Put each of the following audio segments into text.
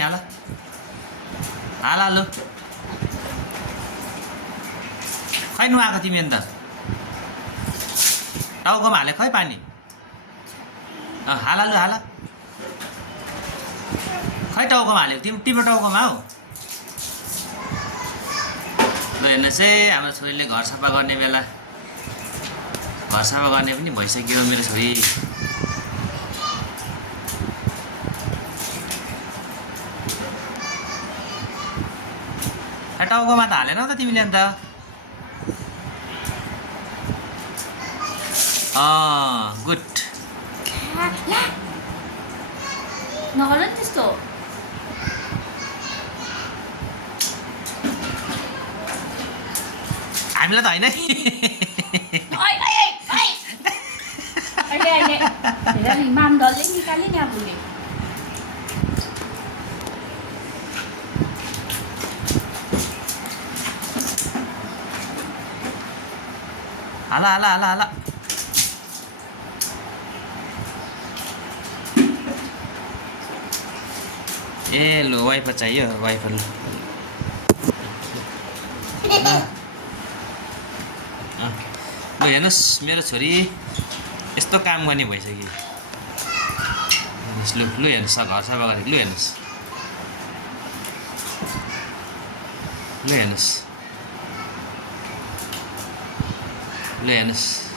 हाल हाल लु खै नुहाएको तिमी अन्त टाउकोमा हाले खै पानी हाल लु हाल खै टाउकोमा हाल्यो तिम्रो टाउकोमा हौ ल हेर्नुहोस् है हाम्रो छोरीले घर सफा गर्ने बेला घर सफा गर्ने पनि भइसक्यो मेरो छोरी टाउकोमा त हालेनौ त तिमीले अन्त गुड नगर नि त्यस्तो हामीलाई त होइन हेर नि मामदलले निकाल्यो नि अब उसले हाल हाल हाल हाल ए लु वाइपर चाहियो वाइपर लु हेर्नुहोस् मेरो छोरी यस्तो काम गर्ने भइसक्यो लु लु हेर्नुहोस् घर सफा गरेको लु हेर्नुहोस् लु हेर्नुहोस् लु हेर्नुहोस्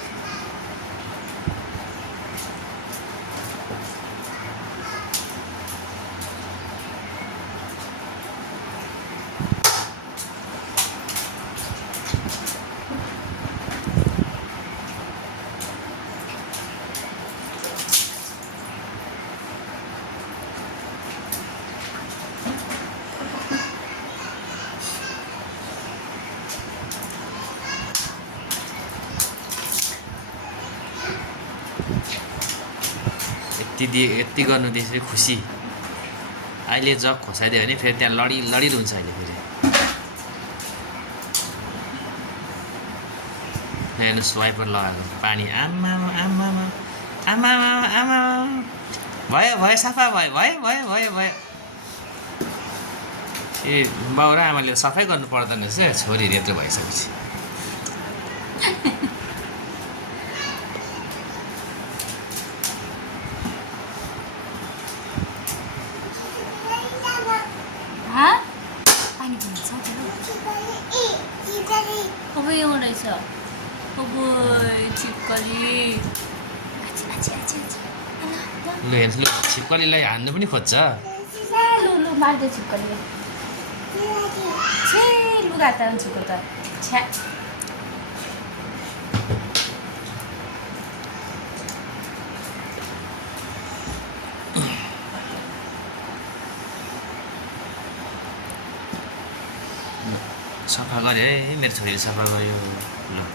यति गर्नु त्यसरी खुसी अहिले जग खोसाइदियो भने फेरि त्यहाँ लडिरहन्छ अहिले फेरि हेर्नुहोस् वाइपर लगाएको पानी आमा आमा आमा आमा भयो भयो सफा भयो भयो भयो भयो भयो ए बाउ र आमाले सफाइ गर्नु पर्दैन रहेछ छोरी यत्रो भइसकेपछि अब यो रहेछ अब छिपकली लु हेर्नुहोस् लु छिपकलीलाई हान्नु पनि खोज्छ लु लु मार्दै छिपकली छे लुगा त छिपको त छ्या सफा गऱ्यो है मेरो छोरीले सफा गर्यो ल